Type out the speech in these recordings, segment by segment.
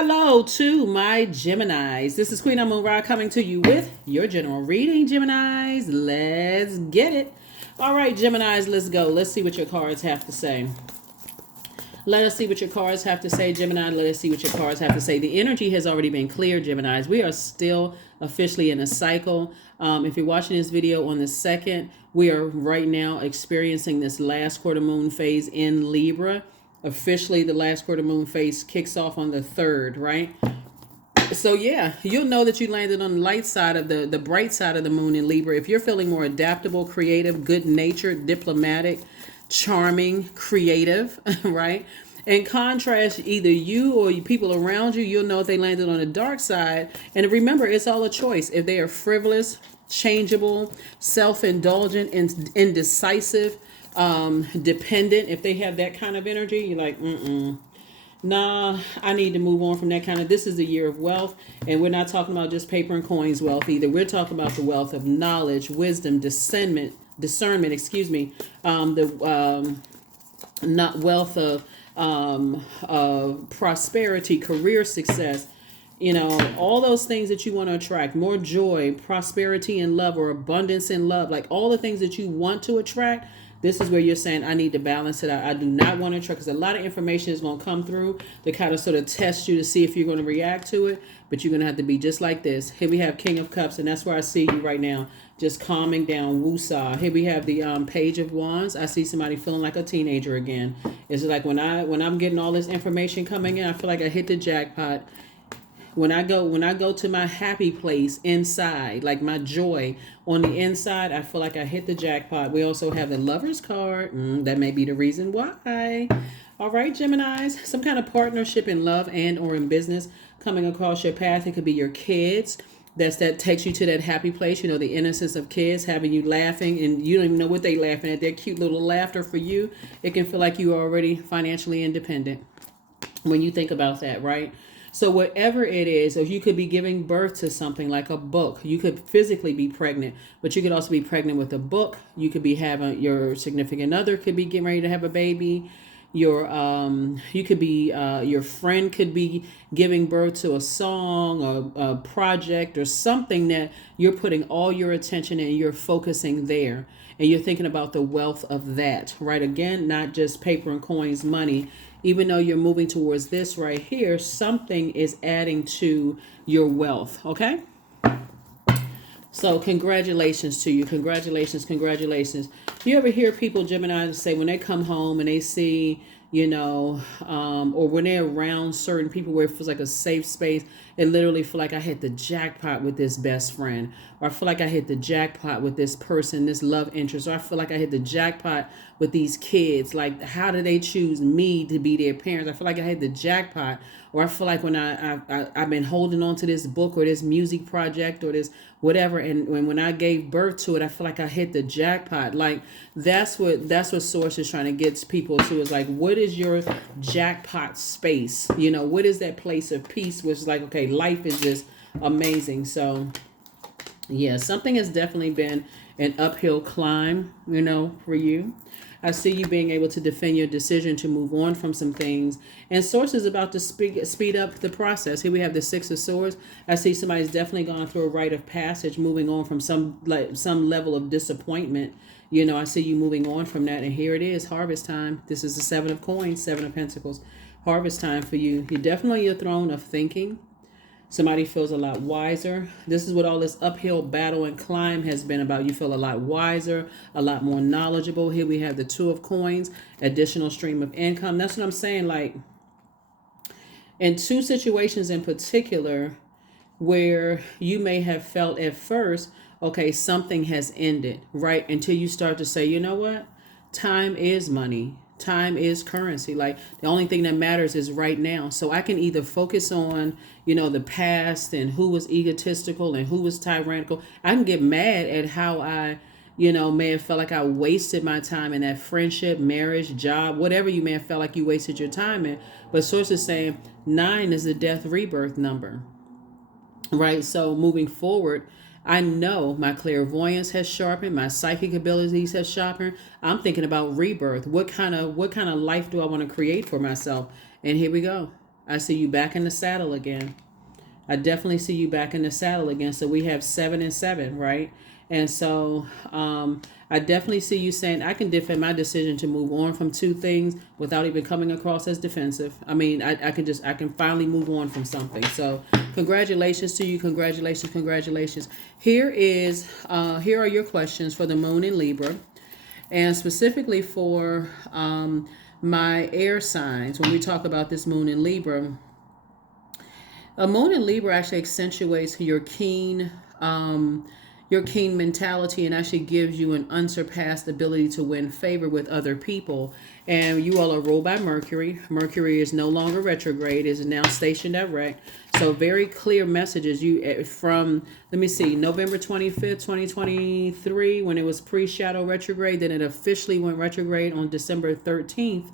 Hello to my Geminis. This is Queen Amun Ra coming to you with your general reading, Geminis. Let's get it. All right, Geminis, let's go. Let's see what your cards have to say. Let us see what your cards have to say, Gemini. Let us see what your cards have to say. The energy has already been cleared, Geminis. We are still officially in a cycle. If you're watching this video on the 2nd, we are right now experiencing this last quarter moon phase in Libra. Officially, the last quarter moon phase kicks off on the 3rd, right? So yeah, you'll know that you landed on the light side of the bright side of the moon in Libra. If you're feeling more adaptable, creative, good-natured, diplomatic, charming, creative, right? In contrast, either you or people around you, you'll know if they landed on the dark side. And remember, it's all a choice. If they are frivolous, changeable, self-indulgent, indecisive, dependent, if they have that kind of energy, you're like, nah, I need to move on from that kind of. This is the year of wealth, and we're not talking about just paper and coins wealth either. We're talking about the wealth of knowledge, wisdom, discernment. Excuse me. Not wealth of prosperity, career success. You know, all those things that you want to attract, more joy, prosperity and love, or abundance in love, like all the things that you want to attract. This is where you're saying, I need to balance it out. I do not want to attract, because a lot of information is going to come through to kind of sort of test you to see if you're going to react to it. But you're going to have to be just like this. Here we have King of Cups, and that's where I see you right now, just calming down, woosah. Here we have the Page of Wands. I see somebody feeling like a teenager again. It's like when I'm getting all this information coming in, I feel like I hit the jackpot. When I go to my happy place inside, like my joy on the inside, I feel like I hit the jackpot. We also have the Lover's card. That may be the reason why. All right, Geminis, some kind of partnership in love and or in business coming across your path. It could be your kids. That takes you to that happy place. You know, the innocence of kids having you laughing, and you don't even know what they laughing at. Their cute little laughter for you. It can feel like you are already financially independent when you think about that, right? So whatever it is, or you could be giving birth to something like a book. You could physically be pregnant, but you could also be pregnant with a book. You could be having, your significant other could be getting ready to have a baby. Your friend could be giving birth to a song or a project or something that you're putting all your attention and you're focusing there. And you're thinking about the wealth of that, right? Again, not just paper and coins, money. Even though you're moving towards this right here, something is adding to your wealth, okay? So congratulations to you. Congratulations. Do you ever hear people, Gemini, say when they come home and they see, or when they're around certain people where it feels like a safe space, it literally feel like I hit the jackpot with this best friend, or I feel like I hit the jackpot with this person, this love interest, or I feel like I hit the jackpot with these kids. Like, how do they choose me to be their parents? I feel like I hit the jackpot. Or I feel like when I've been holding on to this book or this music project or this whatever, and when I gave birth to it, I feel like I hit the jackpot. Like, that's what Source is trying to get people to, is like, what is your jackpot space? What is that place of peace, which is like, okay, life is just amazing. So yeah, something has definitely been an uphill climb, for you. I see you being able to defend your decision to move on from some things. And Source is about to speed up the process. Here we have the Six of Swords. I see somebody's definitely gone through a rite of passage, moving on from some level of disappointment. I see you moving on from that. And here it is, harvest time. This is the Seven of Coins, Seven of Pentacles. Harvest time for you. You're definitely on your throne of thinking. Somebody feels a lot wiser. This is what all this uphill battle and climb has been about. You feel a lot wiser, a lot more knowledgeable. Here we have the Two of Coins, additional stream of income. That's what I'm saying. Like, in two situations in particular where you may have felt at first, okay, something has ended, right? Until you start to say, you know what? Time is money. Time is currency. Like, the only thing that matters is right now. So I can either focus on, the past and who was egotistical and who was tyrannical. I can get mad at how I, may have felt like I wasted my time in that friendship, marriage, job, whatever you may have felt like you wasted your time in. But Source is saying 9 is the death rebirth number, right? So moving forward, I know my clairvoyance has sharpened, my psychic abilities have sharpened. I'm thinking about rebirth. What kind of life do I want to create for myself? And here we go. I see you back in the saddle again. I definitely see you back in the saddle again. So we have 7 and 7, right? And so I definitely see you saying, I can defend my decision to move on from two things without even coming across as defensive. I mean, I can finally move on from something. So congratulations to you. Congratulations. Congratulations. Here are your questions for the moon in Libra, and specifically for my air signs. When we talk about this moon in Libra, a moon in Libra actually accentuates your keen mentality, and actually gives you an unsurpassed ability to win favor with other people. And you all are ruled by Mercury. Mercury is no longer retrograde; it is now stationed direct. So very clear messages. You from let me see, November 25th, 2023, when it was pre-shadow retrograde. Then it officially went retrograde on December 13th,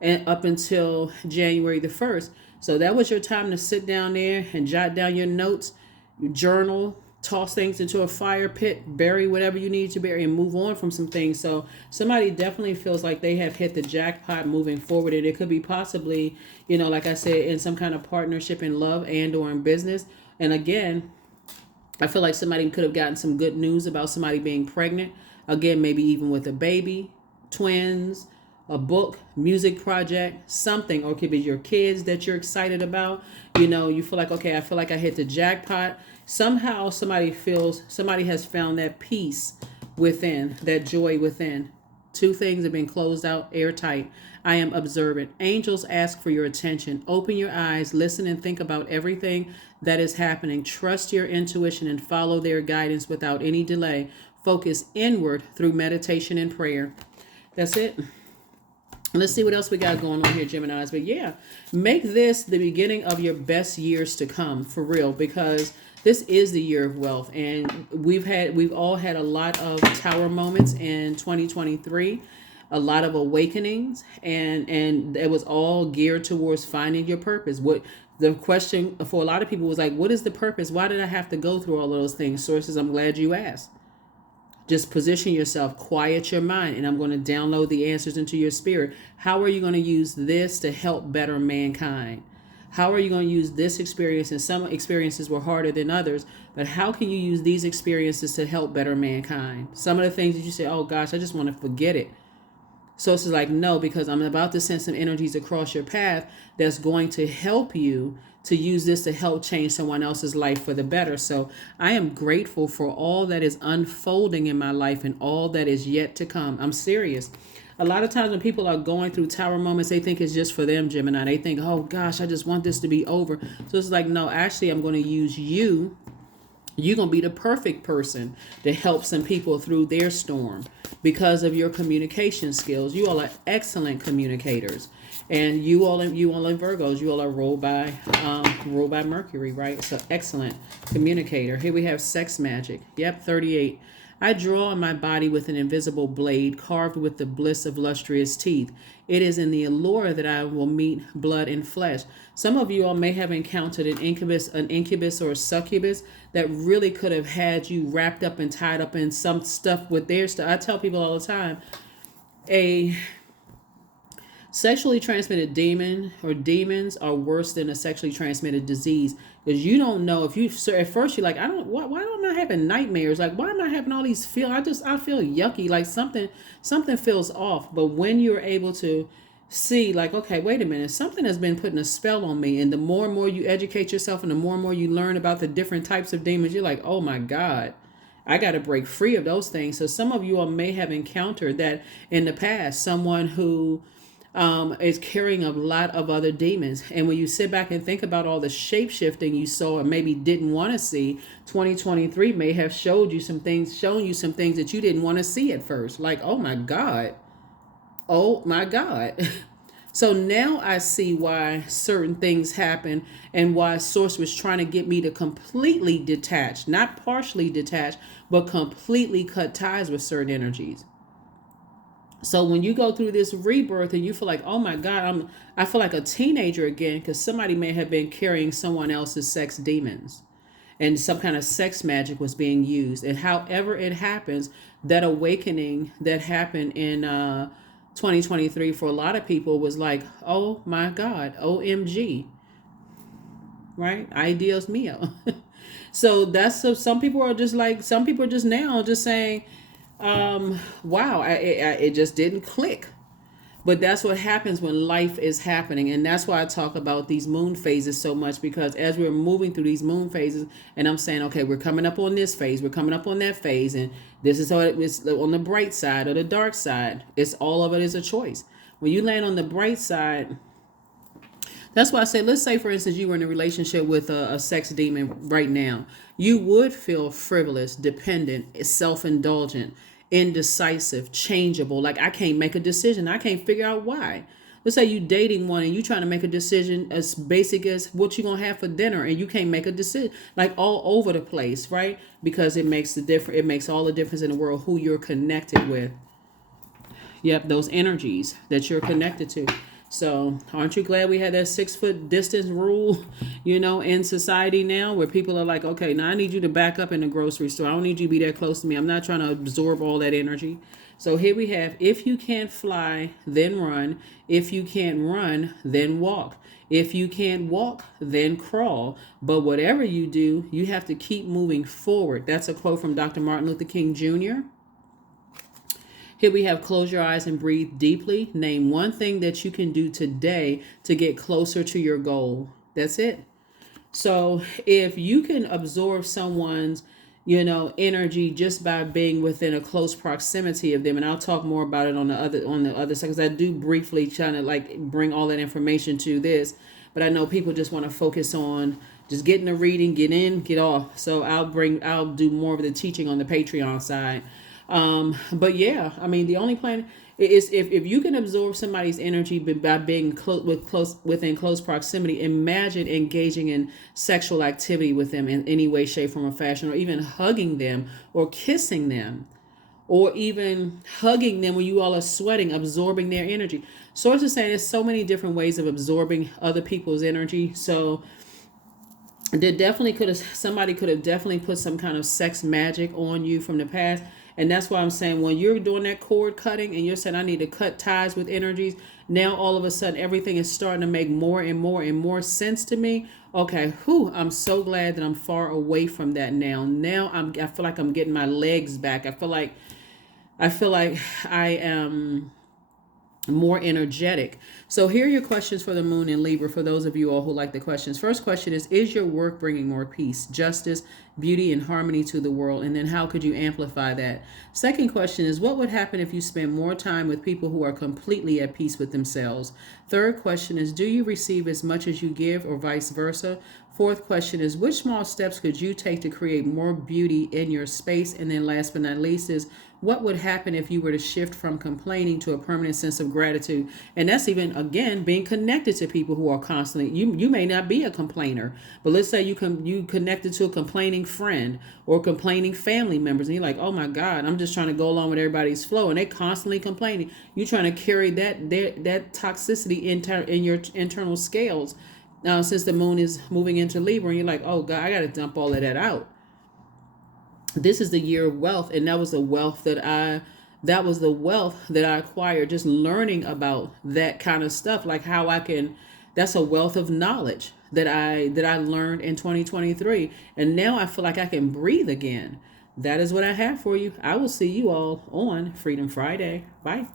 and up until January the 1st. So that was your time to sit down there and jot down your notes, your journal, toss things into a fire pit, bury whatever you need to bury, and move on from some things. So somebody definitely feels like they have hit the jackpot moving forward. And it could be possibly, like I said, in some kind of partnership in love and or in business. And again, I feel like somebody could have gotten some good news about somebody being pregnant. Again, maybe even with a baby, twins, a book, music project, something, or it could be your kids that you're excited about. You feel like, okay, I feel like I hit the jackpot. Somehow somebody has found that peace within, that joy within. Two things have been closed out airtight. I am observant. Angels ask for your attention. Open your eyes, listen, and think about everything that is happening. Trust your intuition and follow their guidance without any delay. Focus inward through meditation and prayer. That's it. Let's see what else we got going on here, Geminis. But yeah, make this the beginning of your best years to come, for real, because this is the year of wealth. And we've all had a lot of tower moments in 2023, a lot of awakenings, and it was all geared towards finding your purpose. What the question for a lot of people was like, what is the purpose? Why did I have to go through all of those things? Sources, I'm glad you asked. Just position yourself, quiet your mind, and I'm going to download the answers into your spirit. How are you going to use this to help better mankind? How are you going to use this experience? And some experiences were harder than others, but how can you use these experiences to help better mankind? Some of the things that you say, oh gosh, I just want to forget it. So it's like, no, because I'm about to send some energies across your path that's going to help you to use this to help change someone else's life for the better. So I am grateful for all that is unfolding in my life and all that is yet to come. I'm serious. A lot of times when people are going through tower moments, they think it's just for them, Gemini. They think, oh gosh, I just want this to be over. So it's like, no, actually, I'm going to use you. You're going to be the perfect person to help some people through their storm because of your communication skills. You all are excellent communicators. And you all are Virgos. You all are ruled by Mercury, right? So excellent communicator. Here we have sex magic. Yep, 38. I draw on my body with an invisible blade carved with the bliss of lustrous teeth. It is in the allure that I will meet blood and flesh. Some of you all may have encountered an incubus or a succubus that really could have had you wrapped up and tied up in some stuff with their stuff. I tell people all the time, a sexually transmitted demon or demons are worse than a sexually transmitted disease, because you don't know if you at first you're like, why am I having nightmares? Like, why am I having all these I feel yucky, like something feels off. But when you're able to see, like, okay, wait a minute, something has been putting a spell on me, and the more and more you educate yourself and the more and more you learn about the different types of demons, you're like, oh my God, I got to break free of those things. So some of you all may have encountered that in the past, someone who is carrying a lot of other demons. And when you sit back and think about all the shape shifting you saw or maybe didn't want to see, 2023 may have shown you some things that you didn't want to see at first. Like, oh my God. Oh my God. So now I see why certain things happen and why Source was trying to get me to completely detach, not partially detach, but completely cut ties with certain energies. So when you go through this rebirth and you feel like, oh my God, I feel like a teenager again, because somebody may have been carrying someone else's sex demons and some kind of sex magic was being used. And however it happens, that awakening that happened in 2023 for a lot of people was like, oh my God, OMG. right? Ay Dios mío. So that's, so some people are just like, some people are just now just saying, wow, it just didn't click. But that's what happens when life is happening. And that's why I talk about these moon phases so much, because as we're moving through these moon phases, and I'm saying, okay, we're coming up on this phase, we're coming up on that phase, and this is how it's on the bright side or the dark side. It's all of it is a choice. When you land on the bright side, that's why I say, let's say, for instance, you were in a relationship with a sex demon right now. You would feel frivolous, dependent, self indulgent, indecisive, changeable. Like, I can't make a decision. I can't figure out why. Let's say you dating one and you trying to make a decision as basic as what you gonna have for dinner, and you can't make a decision, like all over the place, right? Because it makes the difference. It makes all the difference in the world who you're connected with. Yep, those energies that you're connected to. So aren't you glad we had that 6 foot distance rule, in society now, where people are like, okay, now I need you to back up in the grocery store. I don't need you to be that close to me. I'm not trying to absorb all that energy. So here we have, if you can't fly, then run. If you can't run, then walk. If you can't walk, then crawl. But whatever you do, you have to keep moving forward. That's a quote from Dr. Martin Luther King Jr. Here we have, close your eyes and breathe deeply. Name one thing that you can do today to get closer to your goal. That's it. So if you can absorb someone's, energy just by being within a close proximity of them, and I'll talk more about it on the other side, because I do briefly trying to like bring all that information to this, but I know people just want to focus on just getting the reading, get in, get off. So I'll do more of the teaching on the Patreon side. But yeah, I mean, the only plan is, if you can absorb somebody's energy by being within close proximity, imagine engaging in sexual activity with them in any way, shape, form, or fashion, or even hugging them or kissing them, or even hugging them when you all are sweating, absorbing their energy. So it's just saying, there's so many different ways of absorbing other people's energy. So somebody could have definitely put some kind of sex magic on you from the past. And that's why I'm saying, when you're doing that cord cutting and you're saying, I need to cut ties with energies, now all of a sudden everything is starting to make more and more and more sense to me. Okay, I'm so glad that I'm far away from that now. I feel like I'm getting my legs back. I feel like I am more energetic. So here are your questions for the moon in Libra, for those of you all who like the questions. First question is your work bringing more peace, justice, beauty, and harmony to the world? And then how could you amplify that? Second question is, what would happen if you spend more time with people who are completely at peace with themselves? Third question is, do you receive as much as you give, or vice versa? Fourth question is, which small steps could you take to create more beauty in your space? And then last but not least is, what would happen if you were to shift from complaining to a permanent sense of gratitude? And that's even, again, being connected to people who are constantly, you may not be a complainer, but let's say you connected to a complaining friend or complaining family members, and you're like, oh my God, I'm just trying to go along with everybody's flow, and they constantly complaining. You're trying to carry that toxicity in your internal scales. Now, since the moon is moving into Libra, and you're like, oh God, I got to dump all of that out. This is the year of wealth, and that was the wealth that I acquired just learning about that kind of stuff, like how I can. That's a wealth of knowledge that I learned in 2023, and now I feel like I can breathe again. That is what I have for you. I will see you all on Freedom Friday. Bye.